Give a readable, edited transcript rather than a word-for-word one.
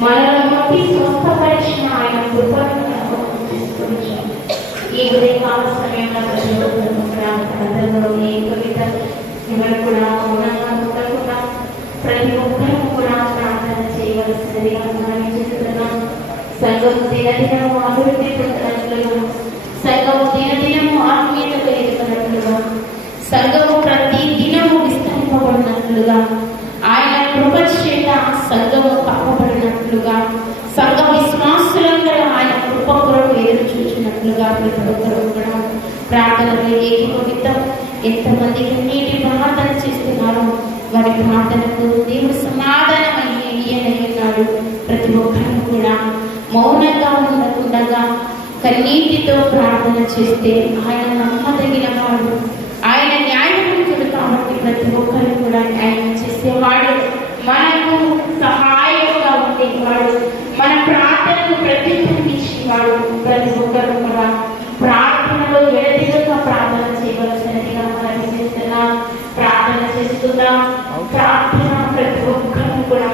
మనల్ని ముట్టి స్వస్థపరిచిన ఆయన కృపను ఈ ఉదయకాల సమయంలో ఎవరు కూడా మౌనంగా ఉండకుండా ప్రతి ఒక్కరూ కూడా ప్రార్థన చేయవలసిందిగా మనం చేస్తున్నాం. సంఘము దినదినము అభివృద్ధి పొందినట్లుగా, సంఘము దినదినము ఆత్మీయతకు ఎదుగుతున్నట్లుగా, సంఘము ప్రతి దినము విస్తరింపబడినట్లుగా, ఆయన కృప చేత సంఘము కప్పబడినట్లుగా, సంఘ విశ్వాసులందరూ ఆయన కృప కొరకు ఎదురు చూసినట్లుగా ప్రతి ఒక్కరు కూడా ప్రార్థనలో ఏకీభవితం. ఎంతమందికి నీటి ప్రార్థన చేస్తున్నారో వారి ప్రార్థనకు దేవుడు సమాధానం అయ్యేనాడు. ప్రతి ఒక్కరు కూడా మౌనంగా ఉండకుండా కన్నీటితో ప్రార్థన చేస్తే ఆయన నమ్మదగిన వాడు, ఆయన న్యాయవంతుడు. కాబట్టి ప్రతి ఒక్కరు కూడా న్యాయం చేసేవాడు, మనకు సహాయంగా ఉండేవాడు, మన ప్రార్థనకు ప్రతిఫలించేవాడు. ప్రతి ఒక్కరు కూడా ప్రార్థనలో ఎడతెగక ప్రార్థన చేయవలసినదిగా మనం చేస్తున్నాం. ప్రార్థన చేస్తున్నాం. ప్రార్థన ప్రతి ఒక్కరు కూడా